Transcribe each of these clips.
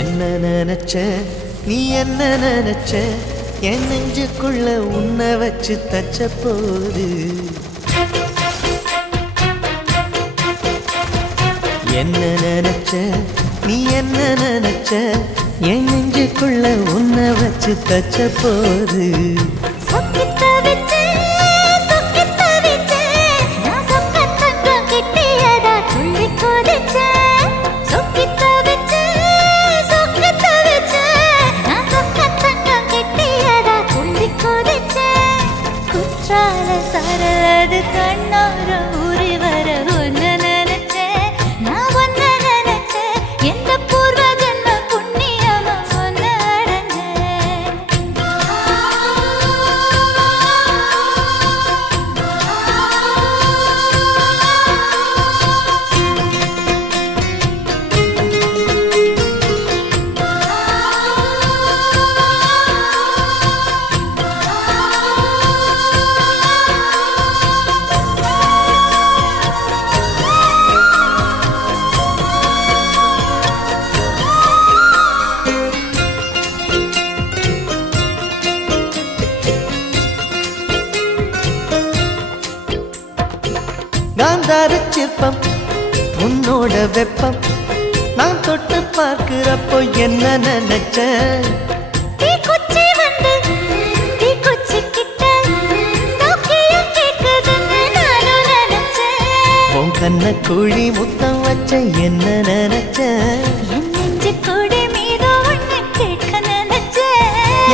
என்ன நினைச்ச நீ என்ன நினைச்ச என் நெஞ்சுக்குள்ள உன்னை வச்சு தச்ச போது என்ன நினைச்ச நீ என்ன நினைச்ச என் நெஞ்சுக்குள்ள உன்னை வச்சு தச்ச போது சரது கண்ணோர ஊறி வர ஒன்னு நினைச்சேன் நான் ஒன்னு நினைச்சேன் எந்த பூர்வ ஜென்ம புண்ணியமா ஒன்னு காந்தார சிற்பம் உன்னோட வெப்பம் நான் தொட்டு பார்க்கிறப்போ என்ன நினைச்ச உன் கண்ண குழி முத்தம் வச்ச என்ன நினைச்ச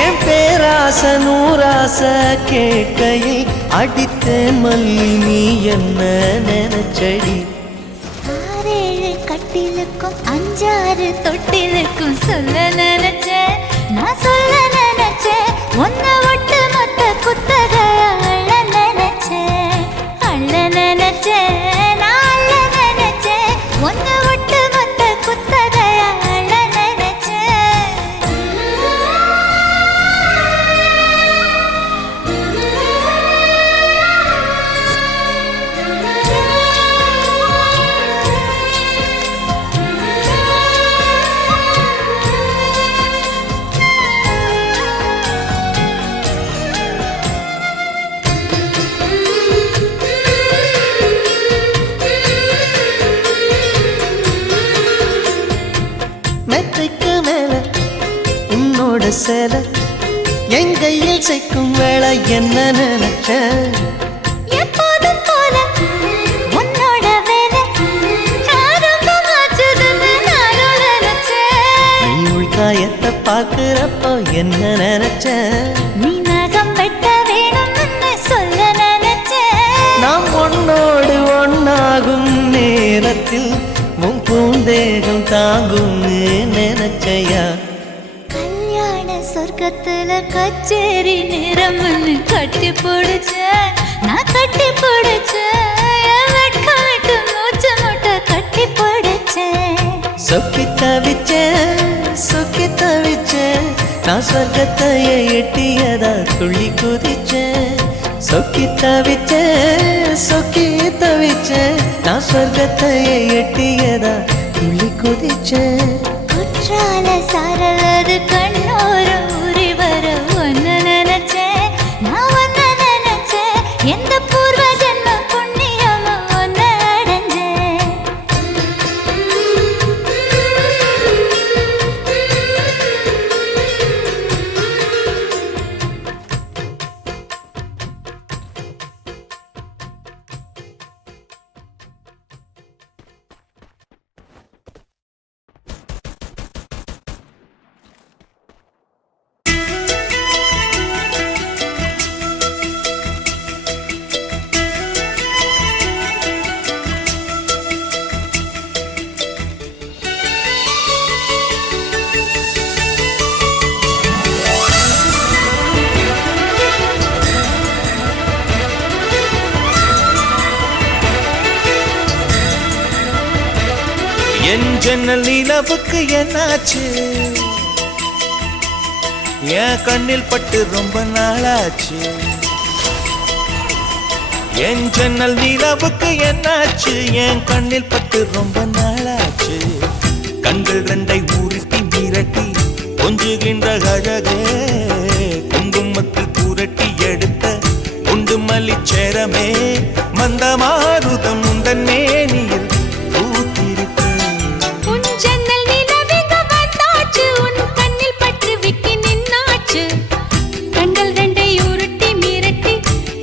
என் பேராச நூராச கேட்கையை அடித்தேன் மல்லி நீ என்ன நினைச்சடி ஆறேழு கட்டிலுக்கும் அஞ்சாறு தொட்டிலுக்கும் சொல்ல நினைச்சேன் நான் சொல்ல நினைச்சேன் ஒன்ன ஒட்டு மொத்த குத்தக அள்ள நினைச்சேன் நான் அள்ள நினைச்சேன் ஒன்ன ஒட்டு மொத்த குத்தக அள்ள மெத்தைக்கு மேல உன்னோட சேல என் கையில் சேர்க்கும் வேளை என்ன நினைச்ச எப்போதும் போல உன்னோட வேலை ஆரம்பமாச்சுதுன்னு நானும் நினைச்சேன் நீ உள்காயத்தை பார்க்கிறப்போ என்ன நினைச்ச நீ நகம் வெட்ட வேணும்னு சொல்ல நினைச்சேன் நாம் ஒன்னோடு ஒன்னாகும் நேரத்தில் உன் பூந்தேகம் தாங்கும்னு நினைச்சையா கல்யாண சொர்க்கத்துல கச்சேரி நேரம்னு கட்டி பிடிச்ச நான் கட்டி பிடிச்சேன் வெட்கம் விட்டு மூச்சு முட்டை கட்டி பிடிச்சேன் சொக்கி தவிச்சேன் நான் சொர்க்கத்தையே எட்டியதா துள்ளி குதிச்சேன் சொக்கி தவிச்சேன் நான் சொர்க்கத்தையே எட்டியதா துள்ளி குதிச்சேன் குற்றால சாரது கண்ணோர ஊறி வர ஒன்னு நினைச்சேன் நான் ஒன்னு நினைச்சேன் எந்த பூர்வ என் ஜன்னல் நிலவுக்கு என்னாச்சு என் கண்ணில் பட்டு ரொம்ப நாளாச்சு என் ஜன்னல் நிலவுக்கு என்னாச்சு என் கண்ணில் பட்டு ரொம்ப நாளாச்சு கண்கள் ரெண்டை உருட்டி மிரட்டி கொஞ்சுகின்ற அழகே குங்குமத்தில் புரட்டி எடுத்த குண்டு மல்லிச்சேரமே மந்தமாருதம் உந்தன் மேனியில் பூத்திருக்க உன் ஜன்னல் நிலவிங்க வந்தாச்சு உன் கண்ணில் பட்டு விட்டு நின்னாச்சு கண்கள் ரெண்டை உருட்டி மிரட்டி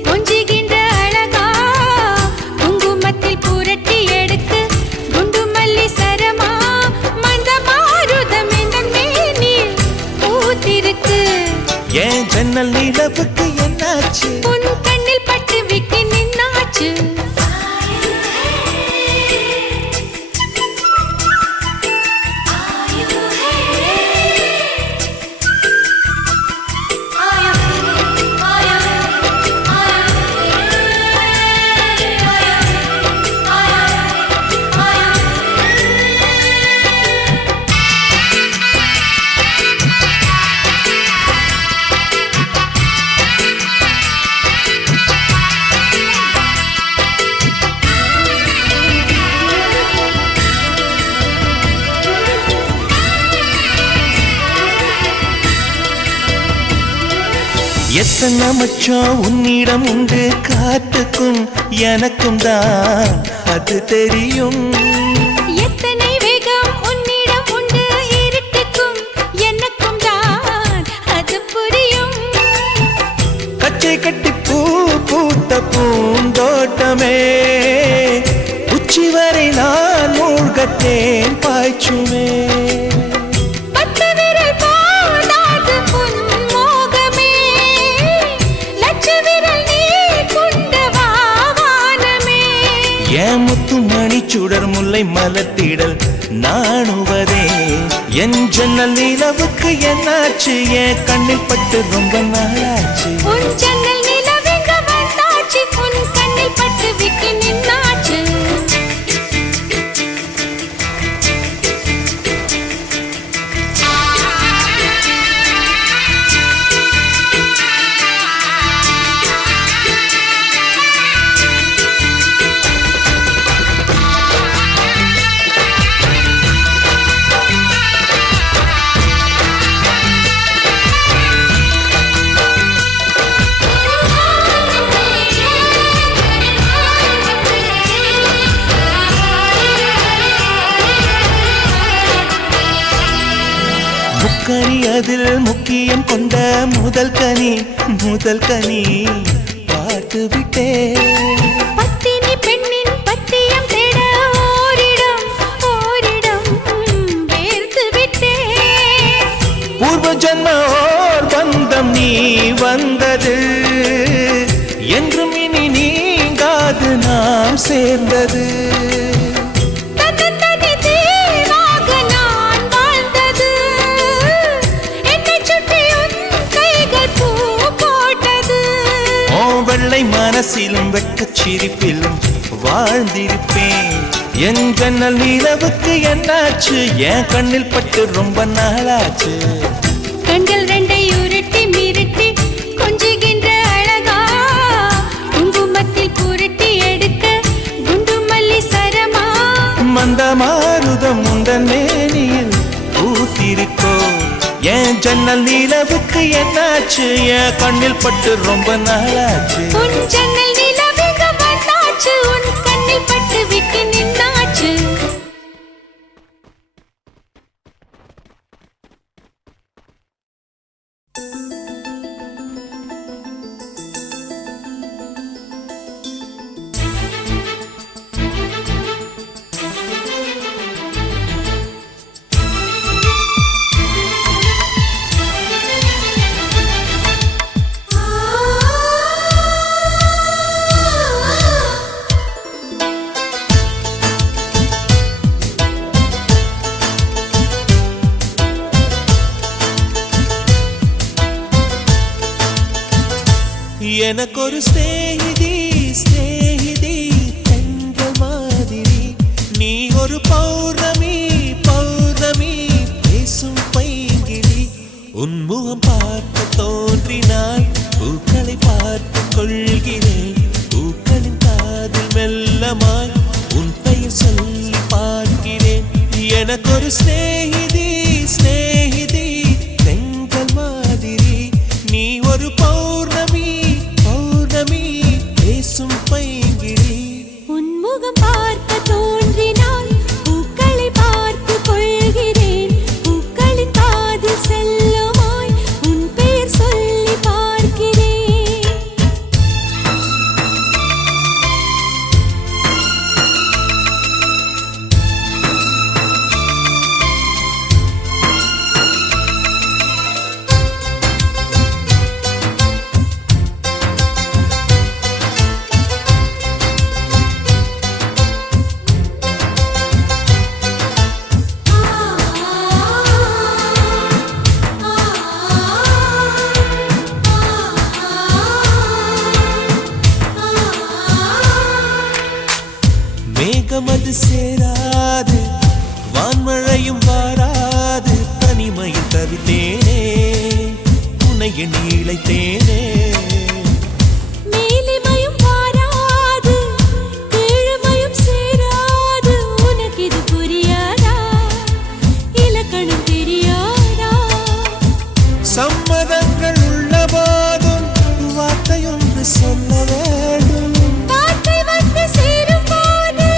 கொஞ்சுகின்ற அழகா குங்குமத்தில் புரட்டி எடுத்து குண்டு மல்லி சரமா மந்தமாருதம் எந்தன் மேனியில் பூத்திருக்கு என் ஜன்னல் நிலவுக்கு என்னாச்சு உன் கண்ணில் பட்டு விட்டு நின்னாச்சு எத்தனை மச்சம் உன்னிடம் உண்டு காத்துக்கும் எனக்கும் தான் அது தெரியும் எத்தனை வேகம் உன்னிடம் உண்டு இருட்டுக்கும் எனக்கும் தான் அது புரியும் கச்சை கட்டி பூ பூத்த பூந்தோட்டமே உச்சி வரை நான் மூழ்கத்தேன் பாய்ச்சுமே என் முத்து மணிச்சுடர் முல்லை மலத்திடல் நாணுவதே என் ஜன்னல் நிலவுக்கு என்னாச்சு என் கண்ணில் பட்டு ரொம்ப நாளாச்சு உன் ஜன்னல் நிலவெங்க வந்தாச்சு உன் கண்ணில் பட்டு விட்டு நின்னாச்சு முக்கனி அதில் முக்கியம் கொண்ட முதல் கனி பார்த்து விட்டே பத்தினி பெண்ணின் பத்தியம் தேட ஓரிடம் வேர்த்து விட்டே பூர்வ ஜன்ம ஓர் பந்தம் நீ வந்தது என்றும் இனி நீங்காது நாம் சேர்ந்தது வெள்ளை மனசிலும் வெட்கச் சிரிப்பிலும் வாழ்ந்திருப்பேன் என் ஜன்னல் நிலவுக்கு என்னாச்சு என் கண்ணில் பட்டு ரொம்ப நாளாச்சு கண்கள் ரெண்டை உருட்டி மிரட்டி கொஞ்சுகின்ற அழகா குங்குமத்தில் புரட்டி எடுக்க குண்டு மல்லி சரமா மந்தமாருதம் உந்தன் மேனியில் பூத்திருக்கோ என் ஜன்னல் நிலவுக்கு என்னாச்சு என் கண்ணில் பட்டு ரொம்ப நாளாச்சு உன் ஜன்னல் நிலவுங்க வந்தாச்சு உன் கண்ணில் பட்டு விட்டு நின்னாச்சு எனக்கு ஒரு ஸ்நேகிதி ஸ்நேகிதி என்ற மாதிரி நீ ஒரு பௌர்ணமி எனக்கொரு ஸ்நேகிதி ஸ்நேகிதி தென்றல் மாதிரி நீ ஒரு பௌர்ணமி பௌர்ணமி பேசும் பைங்கிழி உன்முகம் பார்க்க தோன்றினால் பூக்களை பார்த்து கொள்கிறேன் பூக்களின் காதில் செல்லுமாய் உன் பெயர் சொல்லி பார்க்கிறேன் மேகமது சேராது வான்மழையும் வாராது தனிமையில் தவித்தேனே உன்னை எண்ணி இளைத்தேனே மேலிமையும் வாராது கீழ்மையும் சேராது உனக்கு இது புரியாதா இலக்கணம் தெரியாதா சம்மதங்கள் உள்ள போதும் வார்த்தையொன்று சொல்ல வேண்டும் வார்த்தை வந்து சேரும் போது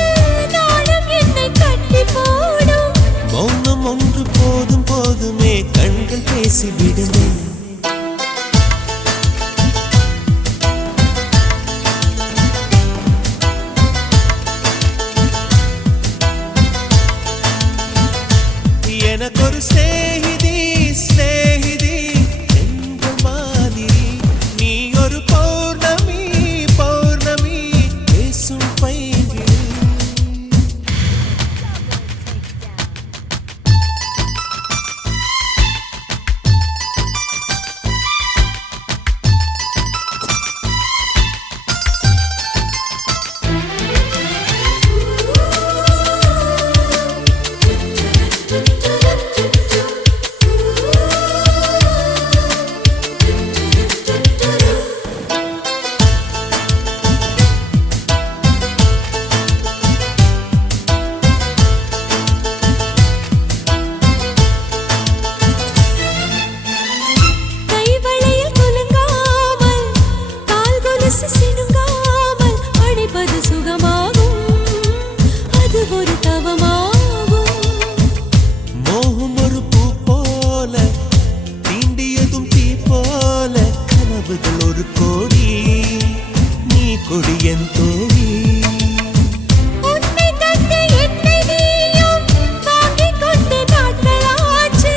நாளும் என்னை கட்டி போடும் மௌனம் ஒன்று போதும் போதுமே கண்கள் பேசிவிடுமே எனக்கொரு ஸ்நேகிதி ஸ்நேகிதி தென்றல் மாதிரி நீ ஒரு பௌர்ணமி பௌர்ணமி பேசும் பைங்கிழி கைவளையில் குலுங்காமல் கால் கொலுசு சினுங்காமல் அணைப்பது சுகமாகும் அது ஒரு தவமாகும் மோகம் ஒரு பூ போல தீண்டியதும் தீ போல கனவுகள் ஒரு கோடி நீ கொடி என் தோழி உன்னை தந்து என்னை நீயும் வாங்கிக் கொண்டு நாட்களாச்சு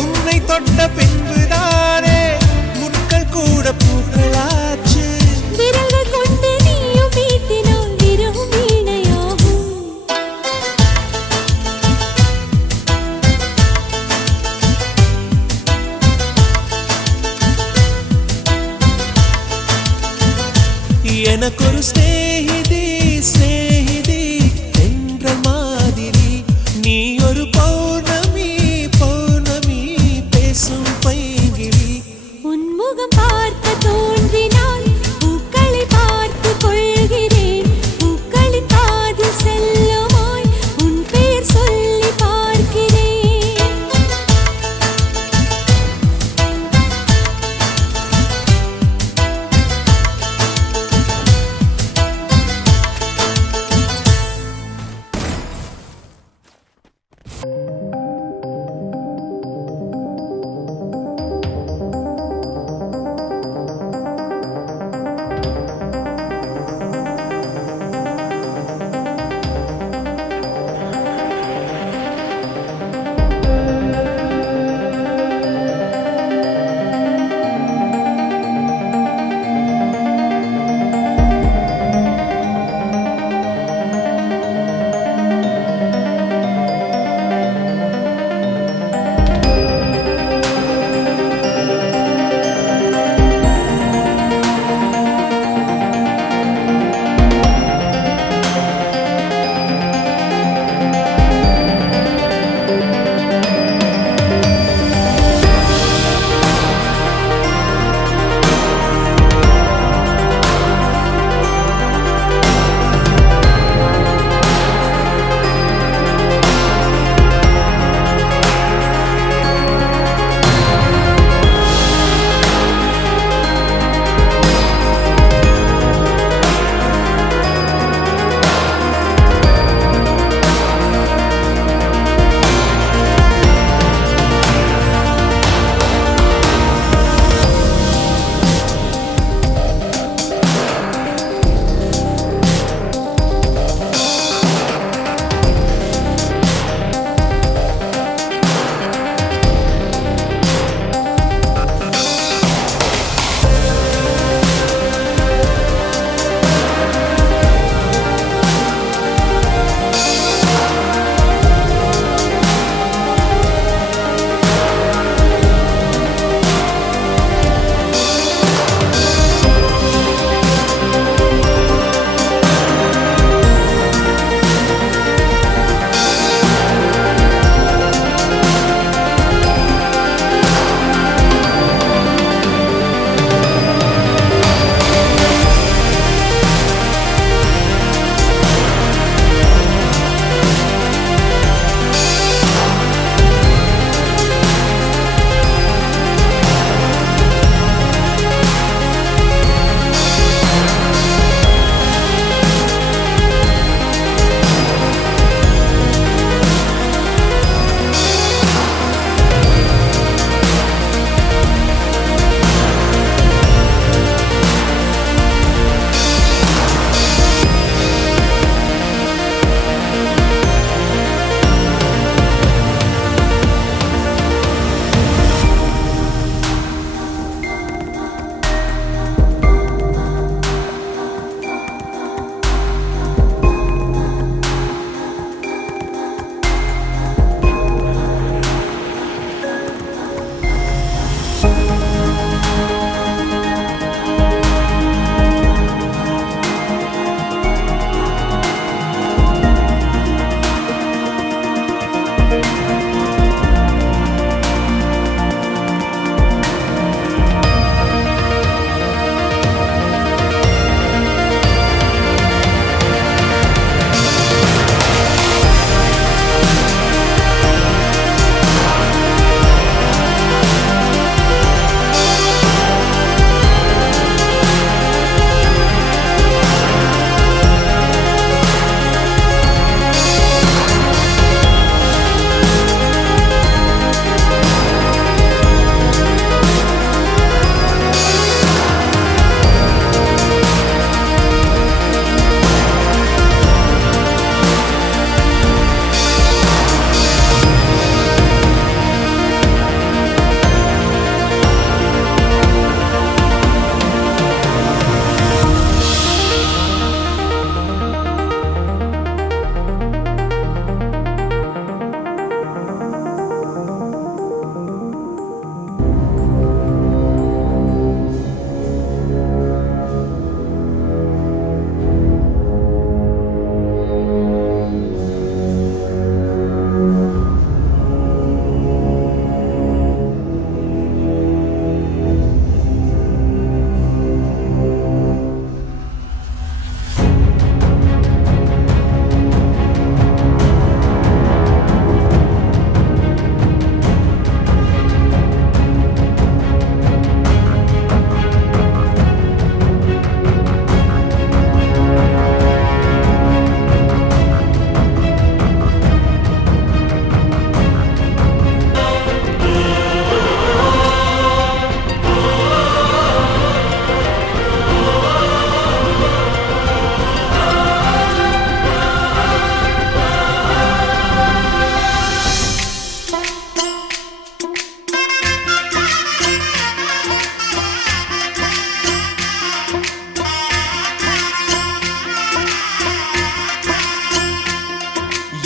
உன்னை தொட்ட பின்புதானே முட்கள் கூட பூக்களாச்சு விரல்கள் கொண்டு நீயும் வீட்டினால் விரும் வீணையாகும் எனக்கொரு ஸ்நேகிதி ஸ்நேகிதி தென்றல் மாதிரி நீ ஒரு பௌர்ணமி பௌர்ணமி பேசும் பைங்கிழி உன்முகம் பார்க்க தோன்றினால் பூக்களை பார்த்து கொள்கிறேன் பூக்களின் காதில் செல்லுமாய் உன் பெயர் சொல்லி பார்க்கிறேன்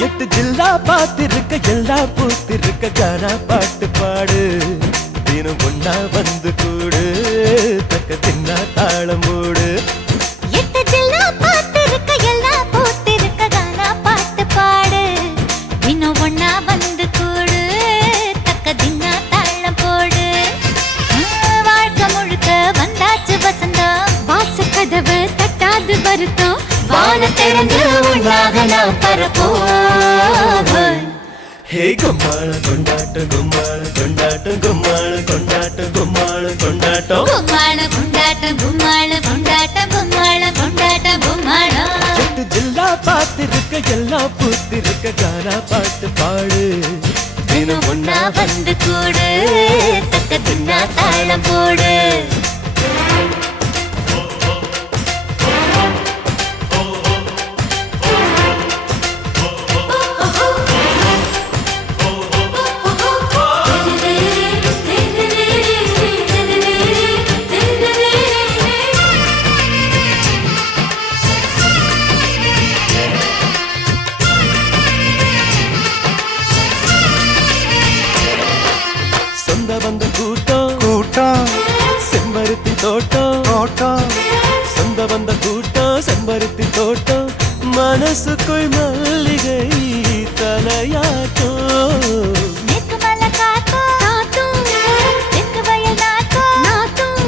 எட்டு ஜில்லா பார்த்திருக்க எல்லா பூத்திருக்க கானா பாட்டு பாடு தினம் ஒன்னா வந்து கூடு தக்க தின்னா தாளம் போடு எட்டு ஜில்லா பார்த்திருக்க எல்லா பூத்திருக்க கானா பாட்டு பாடு இன்னும் ஒன்னா வந்து கூடு தக்க தின்னா தாளம் போடு வாழ்க்கை முழுக்க வந்தாச்சு வசந்தம் வாச கதவு தட்டாது வருத்தம் வான திறந்து உண்டாக நாம் பரப்போம் ஹே கும்மாள கொண்டாட்டம் கும்மாள கொண்டாட்டம் கும்மாள கொண்டாட்டம் கும்மாள கொண்டாட்டம் கும்மாள கொண்டாட்டம் கும்மாள கொண்டாட்டம் கும்மாள கொண்டாட்டம் கும்மாளம் எட்டு ஜில்லா பார்த்திருக்க எல்லாம் பூத்திருக்க கானா பாட்டு பாடு தினம் ஒன்னா வந்து கூடு தக்க தின்னா தாளம் போடு சொந்த வந்த கூட்டம் கூட்டம் செம்பருத்தி தோட்டம் தோட்டம் சொந்த வந்த கூட்டம் செம்பருத்தி தோட்டம் மனசுக்குள் மல்லிகை தலையாட்டம் நேக்கு மலை காத்தும் காத்தும் தெற்கு வயல் நாட்டும் நாட்டும்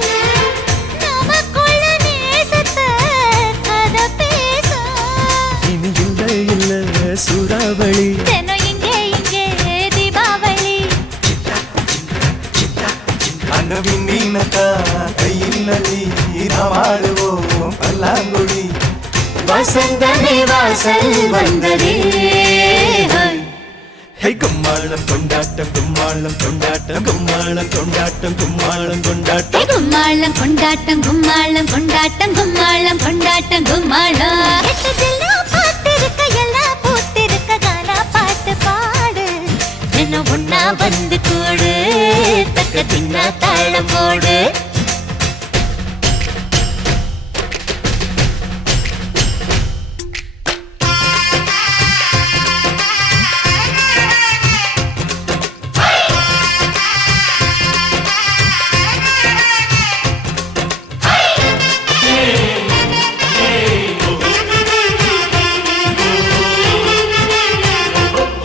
நமக்குள்ள நேசத்தை கதை பேசும் இனி இல்லை இல்லை சூறாவளி தினம் இங்கே இங்கே தீபாவளி அண்டவின் நீனக்கா கையில் நதி நாமாடுவோம் பல்லாங்குழி வசந்தமே வாசல் வந்ததே ஹே கும்மாளம் கொண்டாட்டம் கும்மாளம் கொண்டாட்டம் கும்மாளம் கொண்டாட்டம் கும்மாளம் கொண்டாட்டம் கும்மாளம் கொண்டாட்டம் கும்மாளம் கொண்டாட்டம் கும்மாளம் கொண்டாட்டம் கும்மாளம் எட்டு ஜில்லா பார்த்திருக்க எல்லா பூத்திருக்க கானா பாட்டு பாடு தினம் ஒன்னா வந்து கூடு தக்க தின்னா தாளம் போடு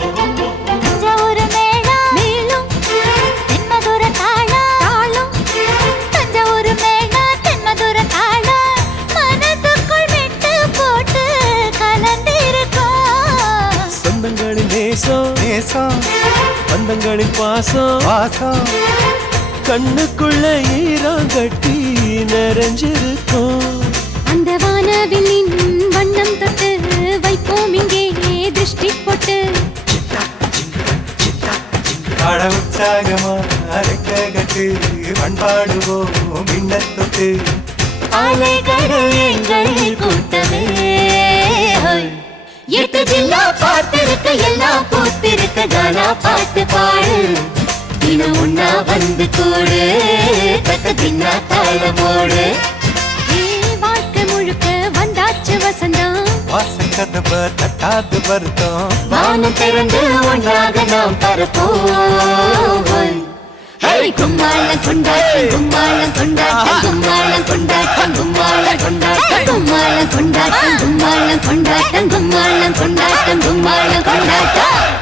தஞ்சாவூர் மேளம் மேலும் தென்மதுர தாளம் தாளம் தஞ்சாவூர் மேளம் தென்மதுர தாளம் மனசுக்குள் விட்டு போட்டு கலந்திருக்கோம் சொந்தங்களின் நேசம் நேசம் பந்தங்களின் பாசம் வாசம் கண்ணுக்குள்ள ஈரம் கட்டி நிறைஞ்சிருக்கும் அந்த வானவில்லின் வண்ணம் தொட்டு வைப்போம் இங்கே திருஷ்டி போட்டு பட உற்சாகமா அரைக்க கட்டு பண்பாடுவோம் மின்னத்தொட்டு அலைகள் எங்கள் கூட்டமே எட்டு ஜில்லா பார்த்திருக்க எல்லாம் பூத்திருக்க கானா பாட்டு பாடு தினம் ஒன்னா வந்து கூடு தக்க தின்னா தாளமோடு வாழ்க்கை முழுக்க வந்தாச்சு வசந்தம் வாசக்கதவ தட்டாது வருத்தம் வானம் திறந்து ஒன்றாக நாம் பரப்போம் கும்மாளம் கொண்டாட்டம் கும்மாளம் கொண்டாட்டம் கும்மாளம் கொண்டாட்டம் கும்மாளம் கொண்டாட்டம் கும்மாளம் கொண்டாட்டம் கும்மாளம் கொண்டாட்டம் கும்மாளம் கொண்டாட்டம் கும்மாளம் கொண்டாட்டம்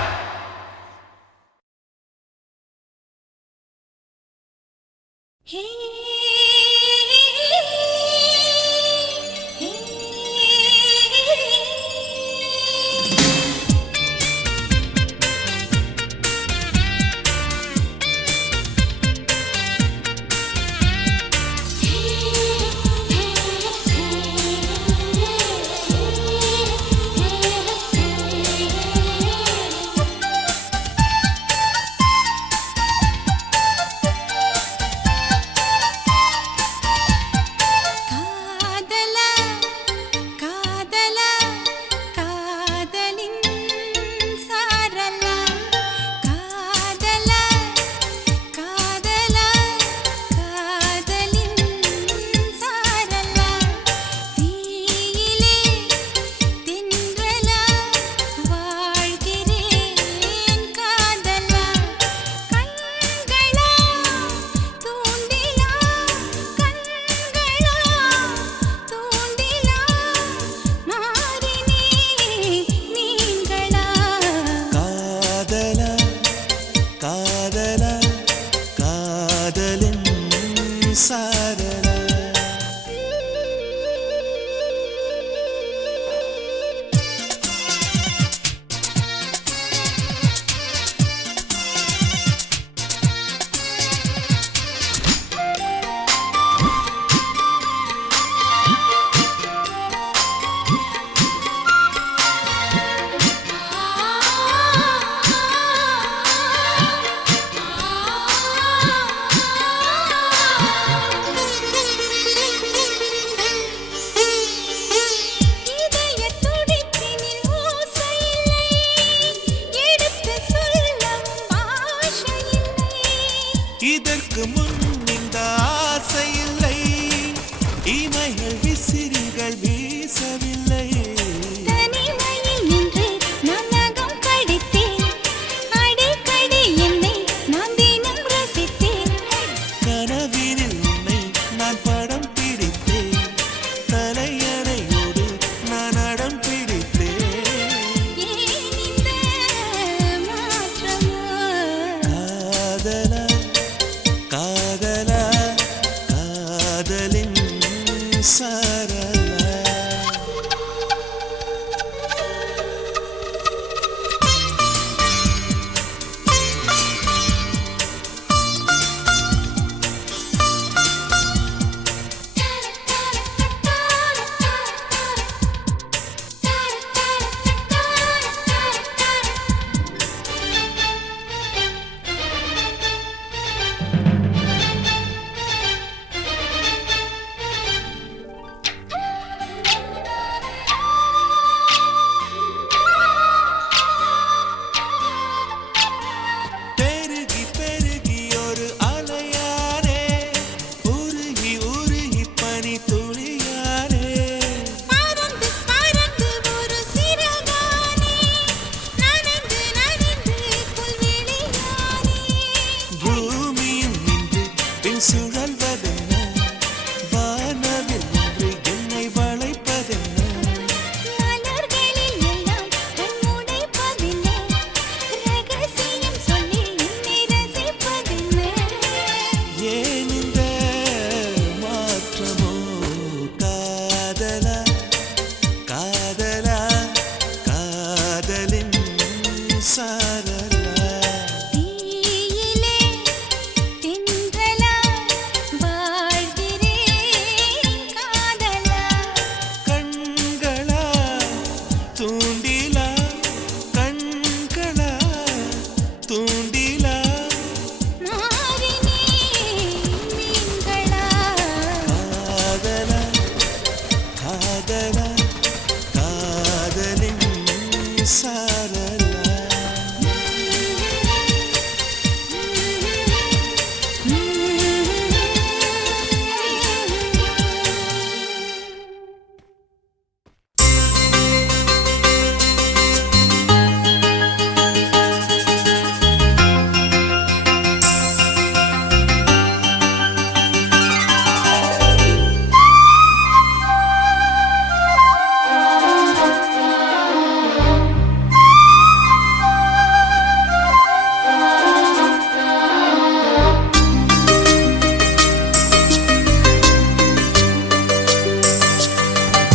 இதுக்கு முன் இந்த ஆசை இல்லை இமைகள் விசிறிகள் வீசவில்லை தனிமையில் நின்று நான் நகம் கடித்தேன் அடிக்கடி என்னை நான் தினம் ரசித்தேன் கனவினில் உன்னை நான் படம் பிடித்தேன் தலையணையோடு நான் அடம் பிடித்தேன் ஏன் இந்த மாற்றமோ காதலா காதலா காதலின் சாரலா பெருகி பெருகி ஒரு அலையானே உருகி உருகி பனி துளியானே பறந்து பறந்து ஒரு சிறகானே நனைந்து நனைந்து புல்வெளியானே பூமியில் நின்று பின் சுழல்வதென்ன வானவில் நின்று என்னை வளைப்பதென்ன மலர்களில் எல்லாம் கண்முடைப்பதென்ன ரகசியம் சொல்லி என்னை ரசிப்பதென்ன ஏன் இந்த மாற்றமோ காதலா காதலா காதலின் சாரலா தீயிலே தென்றலா வாழ்கிறேன் காதலா கண்களா தூண்டிலா கண்களா தூண்டிலா மாறினே மீன்களா காதலா காதலா காதலின் சாரலா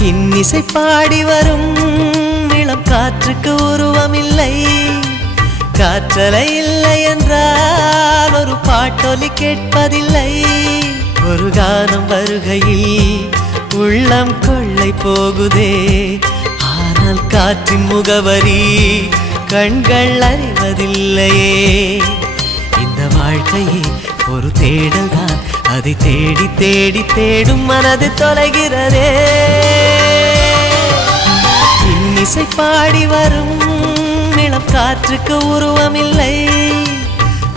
இன்னிசை பாடி வரும் இளம் காற்றுக்கு உருவமில்லை காற்றலை இல்லை என்றால் ஒரு பாட்டொலி கேட்பதில்லை ஒரு கானம் வருகையில் உள்ளம் கொள்ளை போகுதே ஆனால் காற்றின் முகவரி கண்கள் அறிவதில்லையே இந்த வாழ்க்கையே ஒரு தேடல் தான் அதை தேடி தேடி தேடும் மனது தொலைகிறதே இன்னிசை பாடி வரும் இளம் காற்றுக்கு உருவமில்லை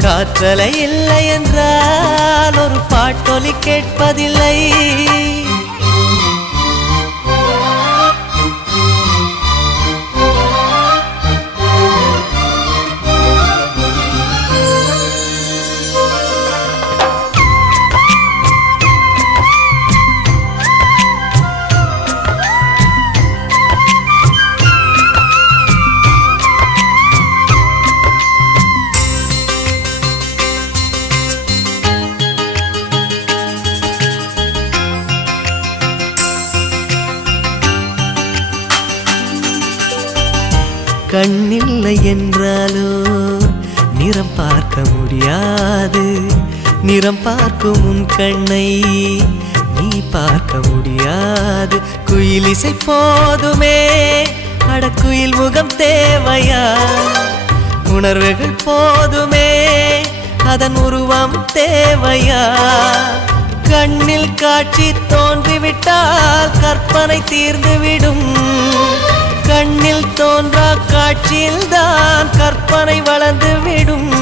காற்றலை இல்லை என்றால் ஒரு பாட்டொலி கேட்பதில்லை கண்ணில்லை என்றாலோ நிறம் பார்க்க முடியாது நிறம் பார்க்கும் உன் கண்ணை நீ பார்க்க முடியாது குயிலிசை போதுமே அடக்குயில் முகம் தேவையா உணர்வுகள் போதுமே அதன் உருவம் தேவையா கண்ணில் காட்சி தோன்றிவிட்டால் கற்பனை தீர்ந்துவிடும் கண்ணில் தோன்றா காட்சியில் தான் கற்பனை வளர்ந்து விடும்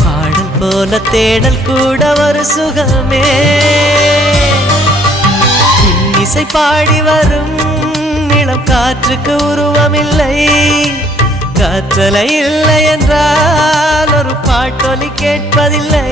பாடல் போ போல தேடல் கூட ஒரு சுகமே இசை பாடி வரும் இளம் காற்றுக்கு உருவமில்லை காற்றலை இல்லை என்றால் ஒரு பாட்டொலி கேட்பதில்லை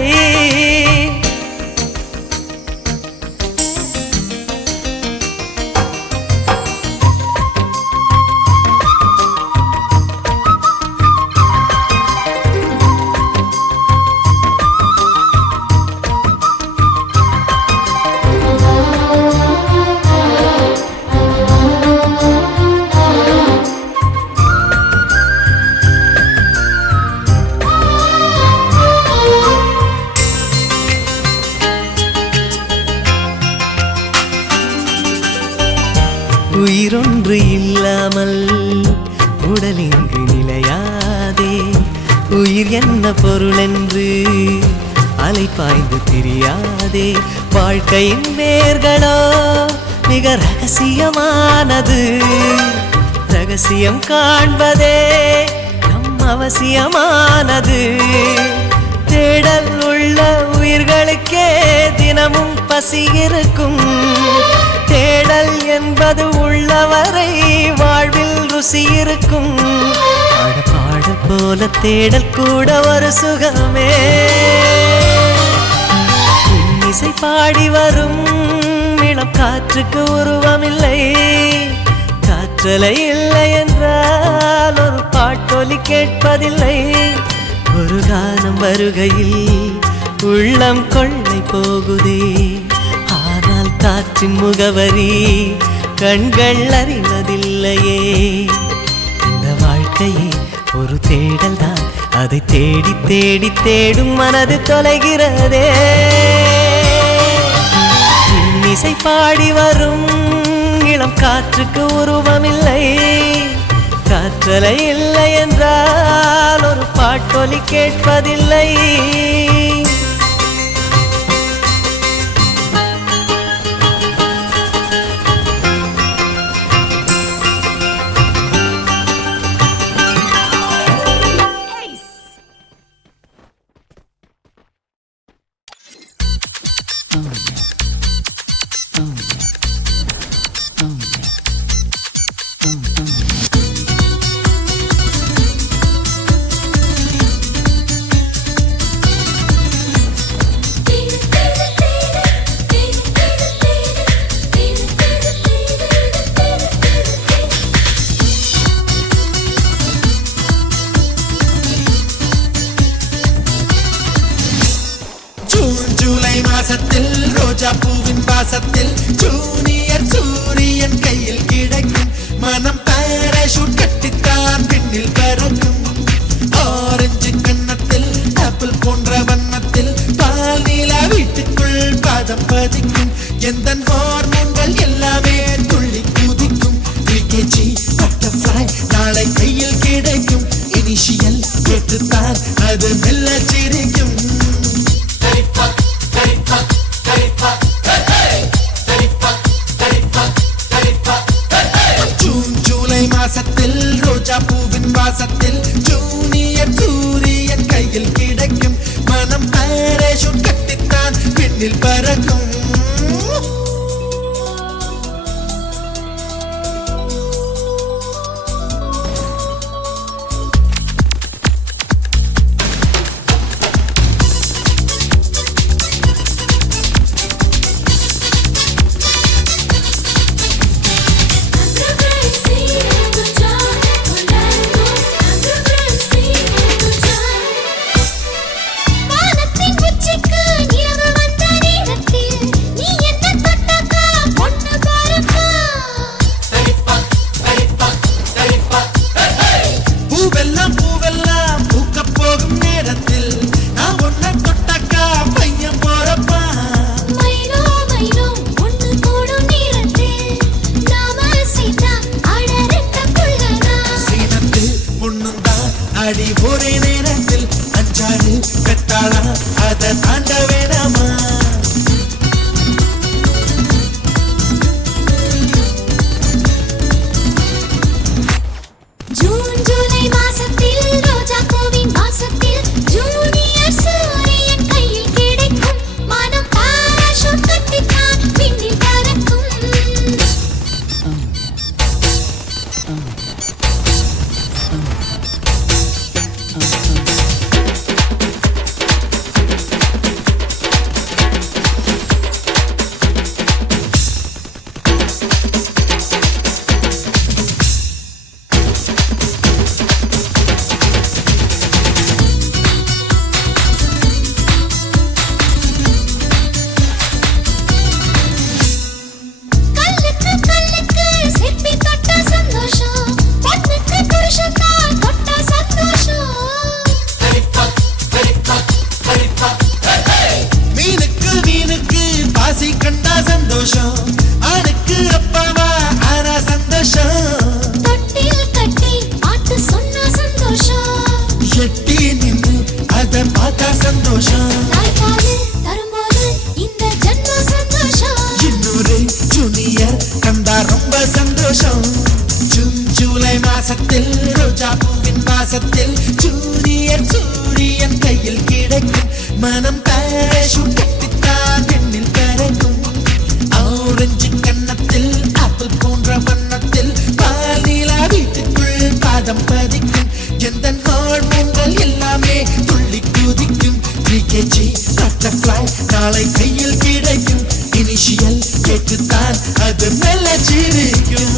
உயிரொன்று இல்லாமல் உடல் இங்கு நிலையாதே உயிர் என்ன பொருள் என்று அலைப்பாய்ந்து தெரியாதே வாழ்க்கையின் வேர்களோ மிக ரகசியமானது ரகசியம் காண்பதே நம் அவசியமானது தேடல் உள்ள உயிர்களுக்கே தினமும் பசி இருக்கும் தேடல் என்பது உள்ளவரை வாழ்வில் ருசி இருக்கும் பாடல் போல தேடல் கூட ஒரு சுகமே இசை பாடி வரும் இளம் காற்றுக்கு உருவமில்லை காற்றலை இல்லை என்றால் ஒரு பாட்டொலி கேட்பதில்லை ஒரு காலம் வருகையில் உள்ளம் கொள்ளை போகுதே ஆனால் காற்றின் முகவரி கண்கள் அறிவதில்லையே இந்த வாழ்க்கையே ஒரு தேடல் தான் அதை தேடி தேடி தேடும் மனது தொலைகிறதே இசை பாடி வரும் இளம் காற்றுக்கு உருவமில்லை காற்றலை இல்லை என்றால் ஒரு பாட்டொலி கேட்பதில்லை மாசத்தில் ரோஜா பூவின் வாசத்தில் ஜூனியர் சூரியன் கையில் கிடைக்கும் மனம் பாராசூட் கட்டித்தான் பின்னில் பறக்கும் ஆரஞ்சு கன்னத்தில் ஆப்பிள் போன்ற வண்ணத்தில் பால் நீலா வீட்டுக்குள் பாதம் பதிக்கும் எந்த ஹார்மோன்கள் எல்லாமே துள்ளி குதிக்கும் பிகேஜி பட்டர்ஃப்ளை நாளை கையில் கிடைக்கும் இனிஷியல் கேட்டுத்தான் அது மெல்ல சிரிக்கும் ஜூலை மாசத்தில் ரோஜா பூவின் வாசத்தில் ஜூனியர் சூரியன் கையில் கிடைக்கும் மனம் பாராசூட் கட்டித்தான் பின்னில் பறக்கும் அடி ஒரே நேரத்தில் அஞ்சாறு பெத்தாளா அதை தாண்ட வேணாமா ஜூன் ஜூலை மாசத்தில் ரோஜா பூவின் வாசத்தில் ஜூனியர் சூரியன் சந்தோஷம் தாய்ப்பால் தரும்போது இந்த ஜன்ம சந்தோஷம் இன்னொரு ஜூனியர் கண்டா ரொம்ப சந்தோஷம் ஜூன் ஜூலை மாசத்தில் ரோஜா பூவின் வாசத்தில் ஜூனியர் சூரியன் கையில் கிடைக்கும் மனம் பேரஷூட் கட்டித்தான் பெண்ணில் கரைக்கும் ஆரஞ்சு கன்னத்தில் ஆப்பிள் போன்ற வண்ணத்தில் பாலிலா வீட்டுக்குள் பாதம் பதிக்கும் எந்த ஹார்மோன்கள் எல்லாமே துள்ளி குதிக்கும் 3kg பட்டர்ஃப்ளை நாளை கையில் கிடைக்கும் இனிஷியல் கேட்டுத்தான் அது மெல்ல சிரிக்கும்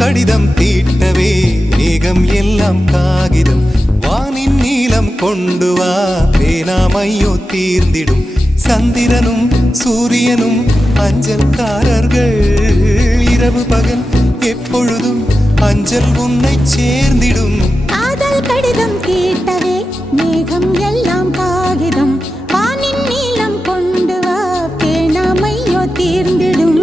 கடிதம் தீட்டவே மேகம் எல்லாம் காகிதம் வானின் நீலம் கொண்டு வா பேனாமையோ தீர்ந்திடும் சந்திரனும் சூரியனும் அஞ்சல்காரர்கள் இரவு பகல் எப்பொழுதும் அஞ்சல் உன்னை சேர்ந்திடும் காதல் கடிதம் தீட்டவே மேகம் எல்லாம் காகிதம் வானின் நீலம் கொண்டு வா பேனாமையோ தீர்ந்திடும்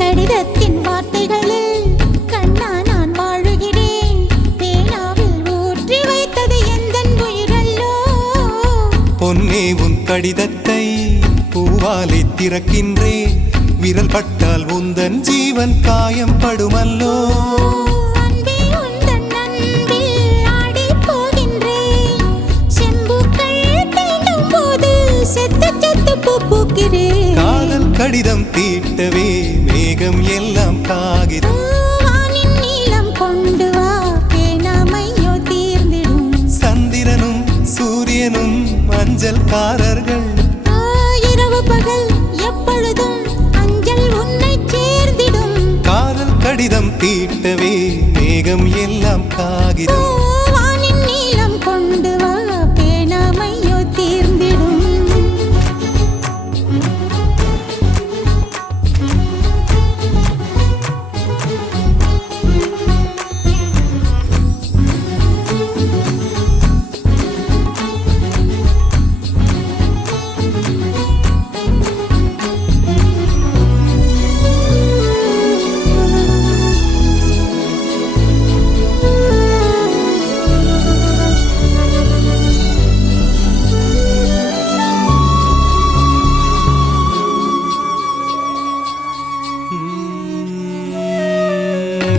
கடிதத்தின் வார்த்தைகளில் கண்ணா நான் வாழுகிறேன் பேனாவில் ஊற்றி வைத்தது எந்தன் உயிரல்லோ பொன்னே உன் கடிதத்தை பூவாலை திறக்கின்றேன் விரல் பட்டால் உந்தன் ஜீவன் காயம் படுமல்லோ அன்பே உந்தன் அன்பில் ஆடிப் போகின்றேன் செம்புக்கள் தீண்டும் போது செத்து செத்து பூக்கிறேன் காதல் கடிதம் தீட்டவே மேகம் எல்லாம் காகிதம் வானின் நீலம் கொண்டு வா பேனாமையோ தீர்ந்திடும் சந்திரனும் சூரியனும் அஞ்சல்காரர்கள் இரவு பகல் எப்பொழுதும் அஞ்சல் உன்னை சேர்ந்திடும் காதல் கடிதம் தீட்டவே மேகம் எல்லாம் காகிதம் வானின் நீலம் கொண்டு வா பேனாமையோ தீர்ந்திடும்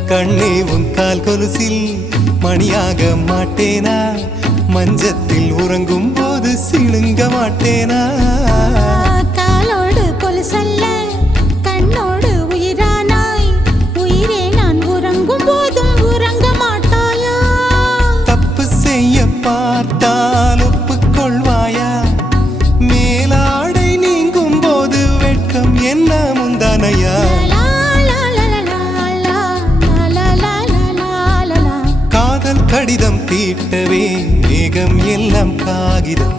கண்ணே உன் கால் கொலுசில் மணியாக மாட்டேனா மஞ்சத்தில் உறங்கும் போது சிணுங்க மாட்டேனா பார்த்தால் ஒப்புக்கொள்வாயா மேலாடை நீங்கும் போது வெட்கம் என்ன முந்தானையா காதல் கடிதம் தீட்டவே மேகம் எல்லாம் காகிதம்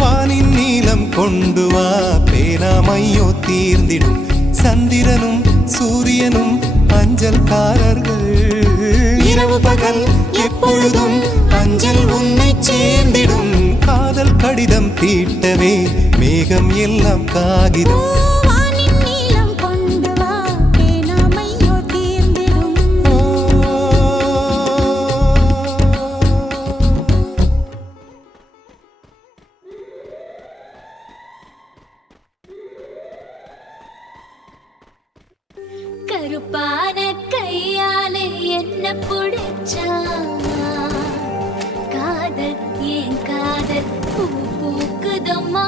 வானின் நீலம் கொண்டு வா பேராமையோ தீர்ந்திடும் சந்திரனும் சூரியனும் அஞ்சல்காரர்கள் இரவு பகல் எப்பொழுதும் அஞ்சல் உன்னை சேர்ந்திடும் காதல் கடிதம் தீட்டவே மேகம் எல்லாம் காகிதம் கருப்பான கையாலே என்ன புடிச்சா காதல் ஏன் காதல் பூ பூக்குதம்மா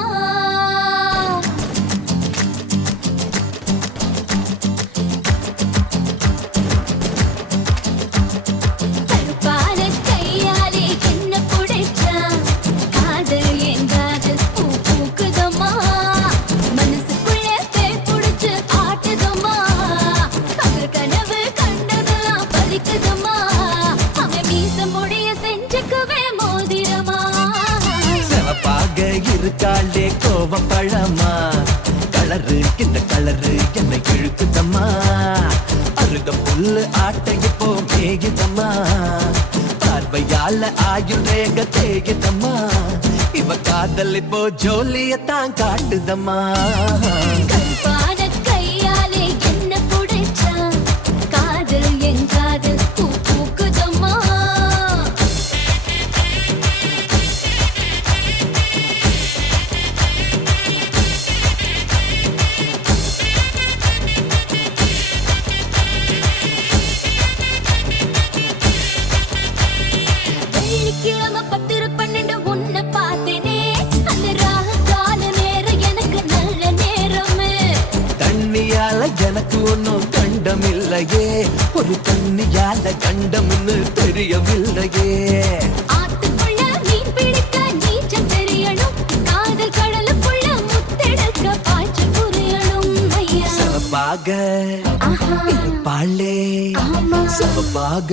கருப்பான கையாலே என்ன புடிச்சா காதல் ஏன் காதல் பூ பூக்குதம்மா மனசுக்குள்ள பேய் புடிச்சு ஆட்டுதம்மா கனவு கண்டதெல்லாம் பலிக்குதம்மா அவன் மீச முடிய செஞ்சுக்குவே மோதிரமா சிவப்பாக இருக்காளே கோவப்பழமா கலரு இந்த கலரு என்னை இழுக்குதம்மா அருக புல்லு ஆட்டை இப்போ மேகிதம்மா பார்வையால ஆயுள் ரேக தேகிதம்மா இவ காதல் இப்போ ஜோலியத்தான் காட்டுதம்மா கருப்பான கையாலே என்ன புடிச்சா காதல் என் காதல் பூ பூக்குதம்மா வெள்ளிக்கிழமை 10:12 உன்னை பார்த்தேனே அந்த ராக கால நேரம் எனக்கு நல்ல நேரமே தண்ணியால எனக்கு ஒன்னும் கண்டம் இல்லையே ஒரு தண்ணியால கண்டம்னு தெரியவில்லையே ஆத்துக்குள்ள மீன் பிடிக்க நீச்சல் தெரியணும் காதல் கடலுக்குள்ள முத்தெடுக்க பாய்ச்சல் புரியணும் ஐயா சிவப்பாக ஆஹா இருப்பாளே ஆமா சிவப்பாக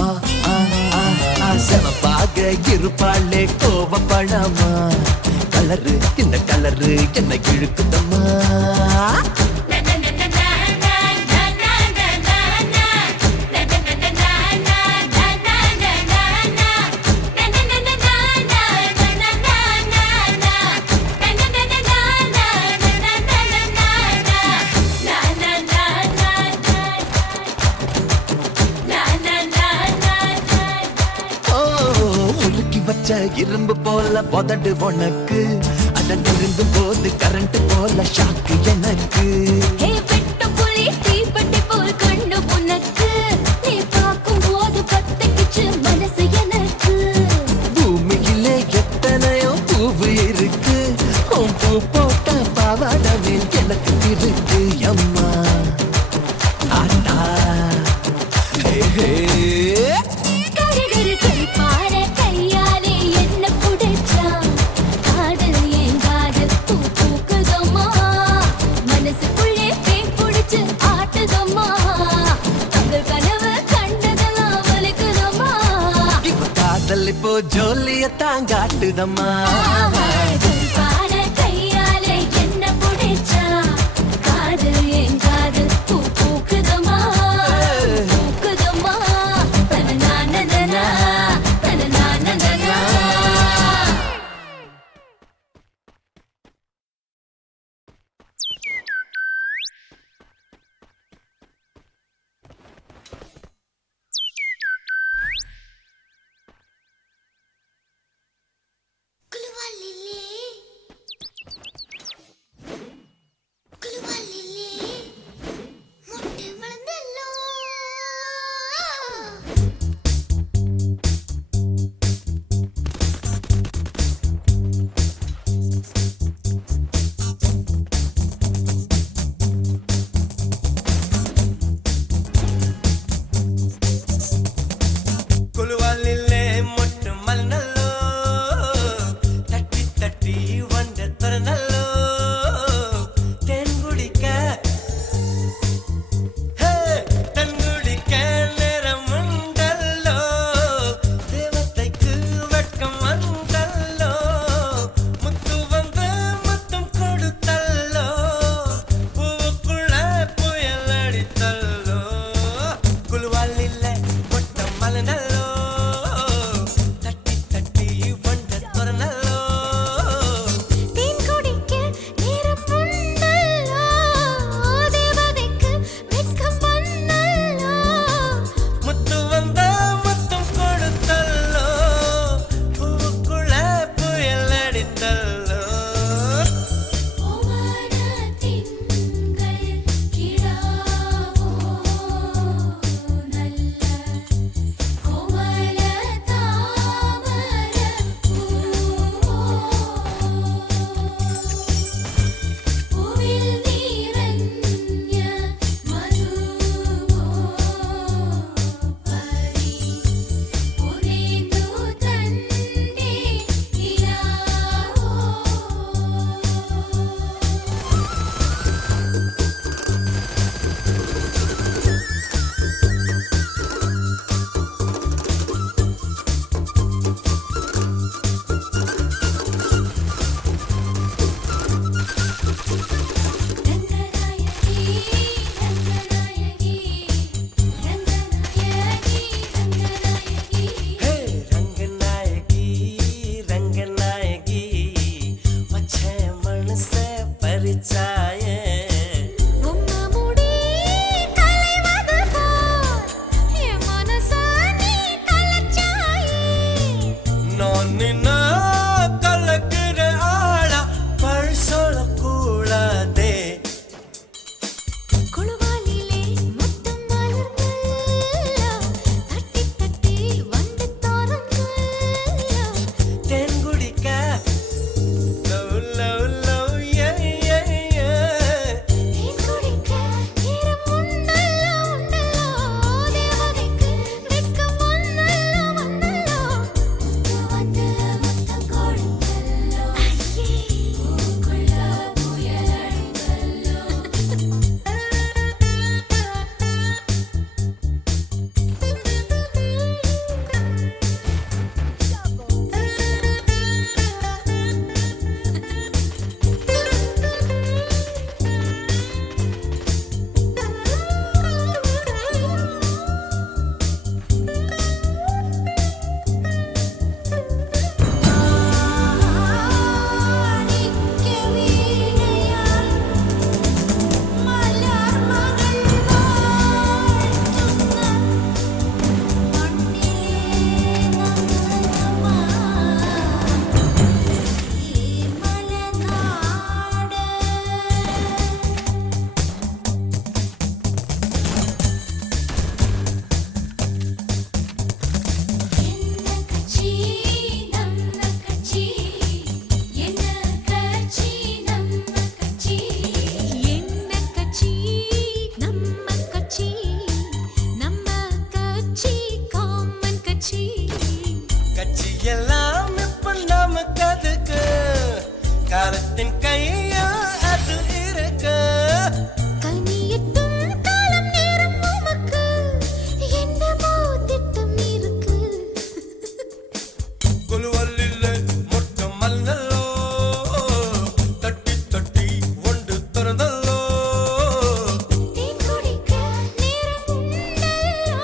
ஆ, ஆ, ஆ, ஆ, சிவப்பாக இருப்பாளே கோவப்பழமா கலரு இந்த கலரு என்னை இழுக்குதம்மா வச்ச இரும்பு போல உதடு உனக்கு அதன் நெருங்கும் போது கரண்ட் போல ஷாக்கு எனக்கு ஹே வெட்டு புலி தீப்பெட்டி போல் கண்ணு உனக்கு நீ பார்க்கும் போது பத்திக்கிச்சு மனசு எனக்கு பூமியிலே எத்தனையோ பூவு இருக்கு உன் பூ போட்ட பாவாடமே எனக்கு இருக்கு அம்மா ஆட்டா ஹே ஹே கரு கரு கருப்பான கையாலே என்ன புடிச்சா காதல் ஏன் காதல் பூ பூக்குதம்மா மனசுக்குள்ளே பேய் புடிச்சு ஆட்டுதம்மா தங்கள் கனவு கண்டதெல்லாம் வலிக்குதம்மா இப்ப காதல் இப்போ ஜோலியத்தான் காட்டுதம்மா கருப்பான கையாலே என்ன புடிச்சா காதல் ஏன் காதல் பூ பூக்குதம்மா பூக்குதம்மா தனநானனா தனநானனா குலுவாலிலே மலனல்லோ தட்டி தட்டி வண்ட தொரனல்லோ தேன் குடிக்க நேரம் உண்டல்லோ தேவதைக்கு வெட்கம் வந்தல்லோ முத்து வந்த முத்தம் கொடுத்தல்லோ பூவுக்குள்ள புயல் அடித்தல்லோ ஓமன திங்கள் கிடாவோ நல்ல கோமல தாமர பூவில் நீரண்ய மதுவோ பரி புரிந்து தந்தே இராவோ ரங்கநாயகி ரங்கநாயகி ரங்கநாயகி ரங்கநாயகி ஹே ரங்கநாயகி ரங்கநாயகி வச்சே மனச பரிச்சாயே உம்ம முடி கலைவது போல் என் மனச நீ கலச்சாயே நான் நின்ன கலக்குற ஆளா பழ் சொல்லக்கூடாதே குழுவாலிலே முத்தம் மலர்ந்தல்லோ தட்டி தட்டி வந்து தோறந்தல்லோ தேன் குடிக்க லவ் லவ் லவ் ஏ ஏ ஏ தேன் குடிக்க நேரம் உண்டல்லோ உண்டல்லோ தேவதைக்கு வெட்கம் வந்தல்லோ வந்தல்லோ முத்து வந்து முத்தம் கொடுத்தல்லோ ஐயே பூக்குள்ள புயல் அடித்தல்லோ மாணிக்க வீணையால் மலர் மகள் வாழ்த்துന്ന மண்ணிலே நமனமா மலநாடு என்ன கட்சி நம்ம கட்சி என்ன கட்சி நம்ம கட்சி என்ன கட்சி நம்ம கட்சி நம்ம கட்சி காமன் கட்சி கட்சி எல்லாம் இப்ப நமக்கு அதுக்கு காலத்தின் கையில் அது இருக்கு கனியட்டும் காலம் நேரம் உமக்கு என்னமோ திட்டம் இருக்கு குழுவல்லில்ல மொட்டை மல்லல்லோ தட்டி தட்டி ஒன்று திறந்தல்லோ தேன் குடிக்க நேரம் உண்டல்லோ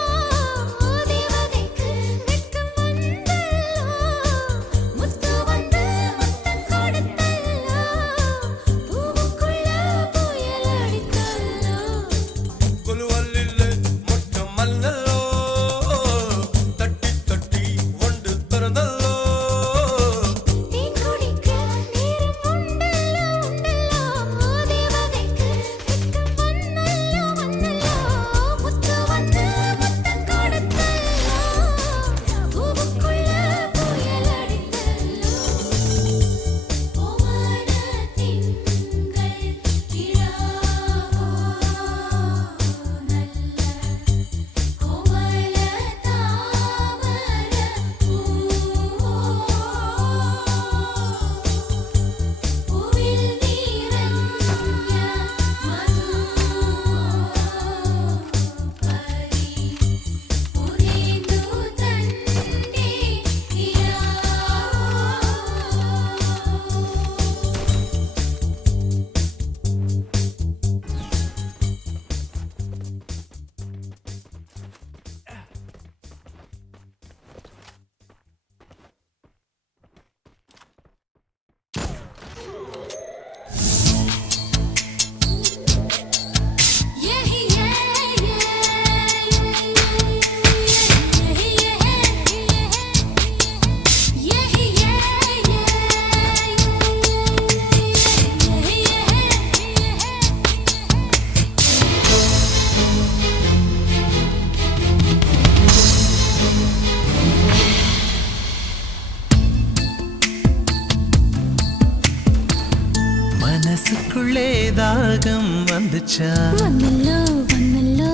தாகம் வந்துச்சா வந்தல்லோ வந்தல்லோ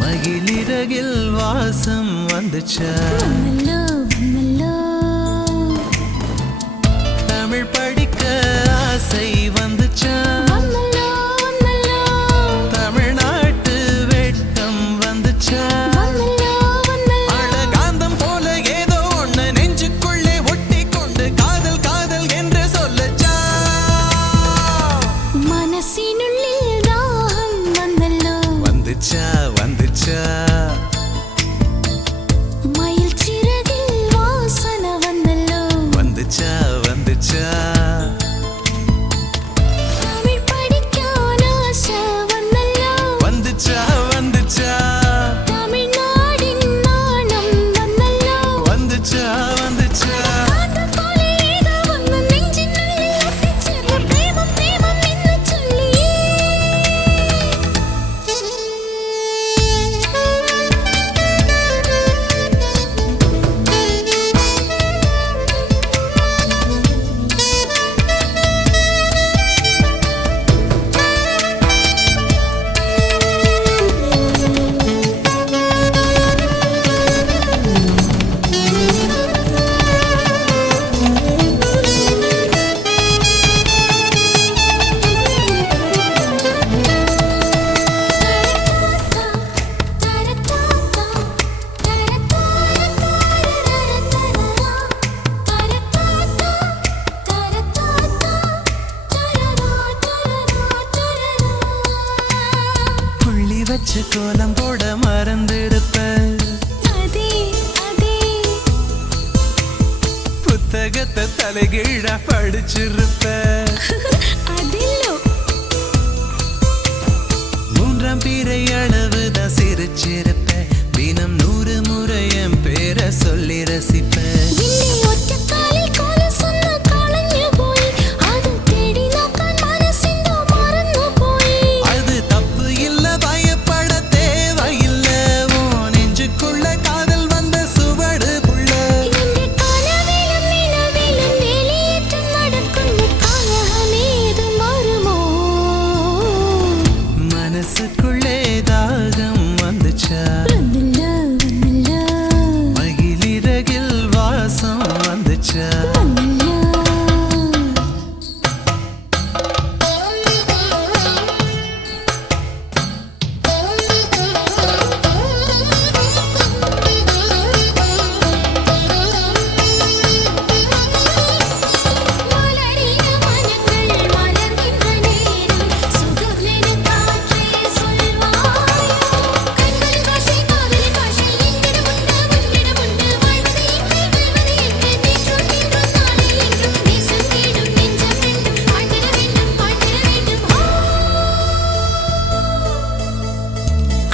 மகிழிறகில் வாசம் வந்துச்சா வந்தல்லோ வந்தல்லோ தமிழ் படிக்க ஆசை வந்துச்சா வந்தல்லோ வந்தல்லோ தமிழ்நாட்டு வெட்கம் வந்துச்சா வந்தல்லோ வந்தல்லோ அழகாந்தம் போல ஏதோ ஒண்ணு நெஞ்சுக்குள்ளே ஒட்டி கொண்டு காதல் காதல் என்று சொல்லச்சா மனசினுள்ளில் தாகம் வந்தல்லோ வந்துச்சா வந்துச்சா மயில் சிறகில் வாசனை வந்தல்லோ வந்துச்சா வந்துச்சா தமிழ் படிக்கான ஆசை வந்தல்லோ வந்துச்சா வந்துச்சா தமிழ்நாடின் நாணம் வந்தல்லோ வந்துச்சா வந்துச்சா காந்தம் போல ஏதோ ஒன்று நெஞ்சினுள்ளில் ஒட்டிச் சேர்ந்து பிரேமம் பிரேமம் என்று சொல்லியே புள்ளி வச்சு கோலம் போட மறந்திருப்ப அதே அதே புத்தகத்தை தலைகீழா படிச்சிருப்ப அதில்லோ மூன்றாம் பிறை அளவுதான் சிரிச்சிருப்ப தினம் 100 முறை என் பேரை சொல்லி ரசிப்ப இன்னி ஒற்ற காலில் கால சொன்ன காலஞ்சு போய் அது தேடி நோக்கான் மனசிந்தோ மறந்து போய் அது தப்பு இல்ல பயப்பட தேவையில்ல உன் நெஞ்சுக்குள்ள காதல் வந்த சுவடு புள்ள இந்த கனவிலும் நிலவிலும் வெளியேற்றம் நடக்கும் காலமேதும் வருமோ மனசுக்குள்ளே தாகம் வந்துச்சா வந்தல்லோ வந்தல்லோ மகிழிறகில் வாசம் வந்துச்சா வந்தல்லோ மலரின மனங்கள் மலர்கின்ற நேரம் சுகமென காற்றே சொல்வாயோ கண்கள் பாஷை காதலி பாஷை என்னிடமுண்டு வாழ்வது எங்கே வெல்வது எங்கே நேற்றோடு இன்றும் நாளை என்றும் நேசம் தேடும் நெஞ்சம் ரெண்டும் வாழ்ந்திட வேண்டும் வாழ்ந்திட வேண்டும்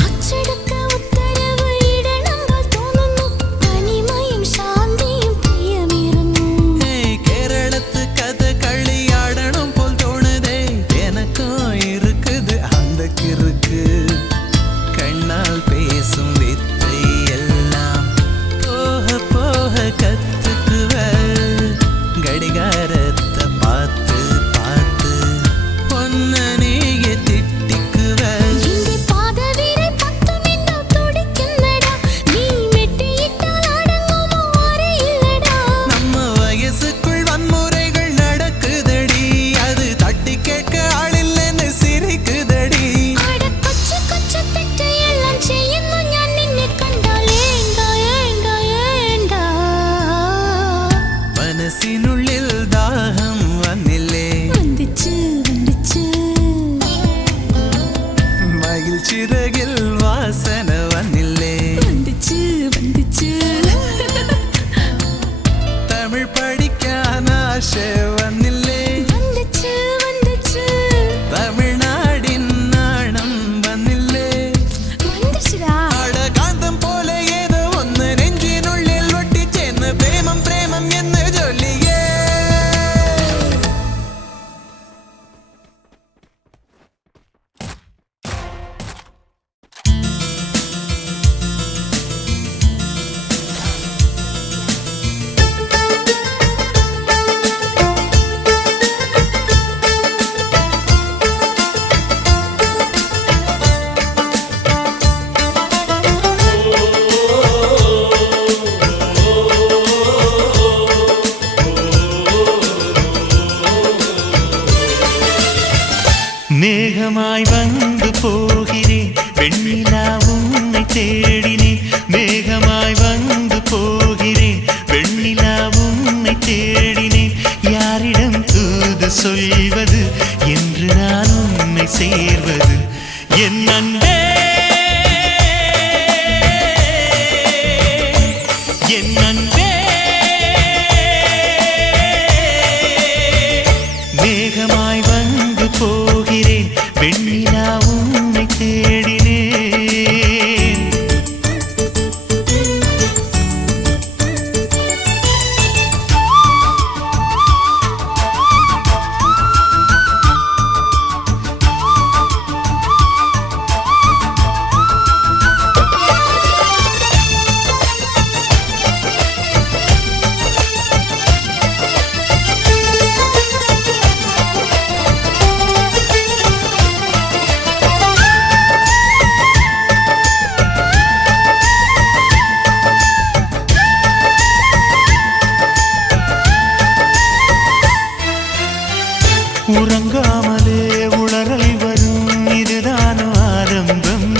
அச்செடுக்க உத்தரவு இட நம்பால் தோணுന്നു தனிமையும் சாந்தியும் பிரியமிருந்தும் ஏய், கேரளத்து கதை களியாடணும் போல் தோணுதே எனக்கும் இருக்குது அந்த கிறுக்கு கண்ணால் பேசும் வித்தை எல்லாம் போக போக கத்துக்குவ கடிகாரத்தை பார்த்து பார்த்து பொன்ன நீயே திட்டிக்குவ இந்த பாதவீரை பத்தும் என்றால் துடிக்குன்னடா நீ மெட்டியிட்டால் அடங்குமோ அறையில்லடா நம்ம வயசுக்குள் வன்முறைகள் நடக்குதடி அது தட்டி கேட்க ஆளில்லைன்னு சிரிக்குதடி அட கொச்சு கொச்சு തെറ്റ് എല്ലാം ചെയ്യുന്നു ഞാൻ നിന്നെ കണ്ടാൽ ഏണ്ടാ ഏണ്ടാ ഏണ്ടാ மனசினுள்ளில் தாகம் வந்தில்லே വന്നിച്ച് വന്നിച്ച് மகிழ் சிறகில் வாசனை வந்தில்லே വന്നിച്ച് വന്നിച്ച് தமிழ் படிக்கான ஆசை வந்தில்லே വന്നിച്ച് വന്നിച്ച് தமிழ்நாடின் நாணம் வந்தில்லே വന്നിச்சுடா அழகாந்தம் போல ஏதோ ஒன்று நெஞ்சினுள்ளில் ஒட்டி சேர்ந்து பிரேமம் பிரேமம் என்று சொல்லியே தேடினேன் மேகமாய் வந்து போகிறேன் வெண்ணிலா உன்னை தேடினேன் யாரிடம் தூது சொல்வது என்று நான் உன்னை சேர்வது என் அன்பே என் அன்பே மேகமாய் வந்து போகிறேன் வெண்ணிலா உன்னை தேடினேன் உறங்காமலே உளறல் வரும் இதுதான் ஆரம்பம்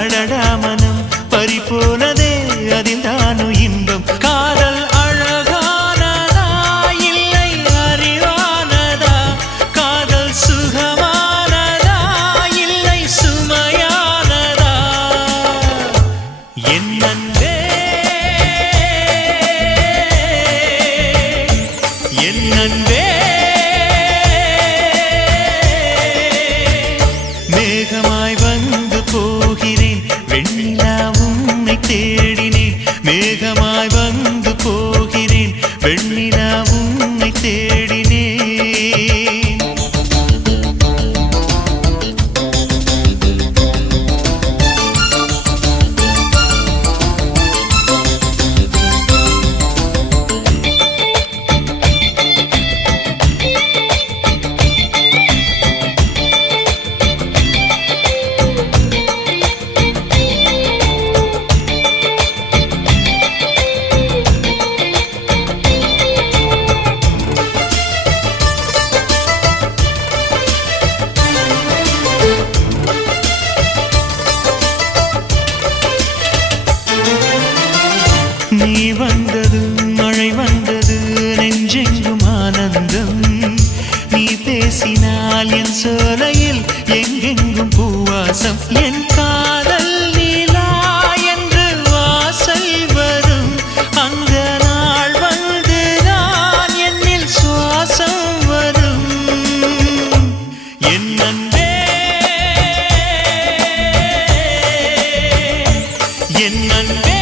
அடடாமனம் பறிபோனதே அதில் தானு இன்பம் காதல் அழகானதா இல்லை அறிவானதா காதல் சுகமானதா இல்லை சுமையானதா என் அன்பே என் அன்பே மேகமாய் வந்து போகிறேன் வெண்ணிலா உன்னை தேடினேன் மேகமாய் வந்து போகிறேன் வெண்ணிலா உன்னை தேடினேன் நீ வந்தது மழை வந்தது நெஞ்செங்கும் ஆனந்தம் நீ பேசினால் என் சோலையில் எங்கெங்கும் பூவாசம் என் காதல் நீலா என்று வாசல் வரும் அந்த நாள் வந்து நான் என்னில் சுவாசம் வரும் என் அன்பே என் அன்பே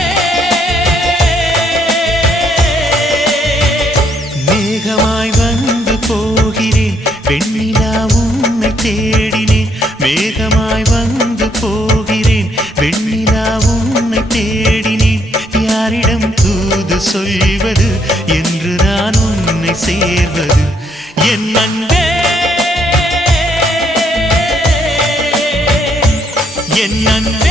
மேகமாய் வந்து போகிறேன் வெண்ணிலா உன்னை தேடினேன் மேகமாய் வந்து போகிறேன் வெண்ணிலா உன்னை தேடினேன் யாரிடம் தூது சொல்வது என்று நான் உன்னை சேர்வது என் அன்பே என் அன்பே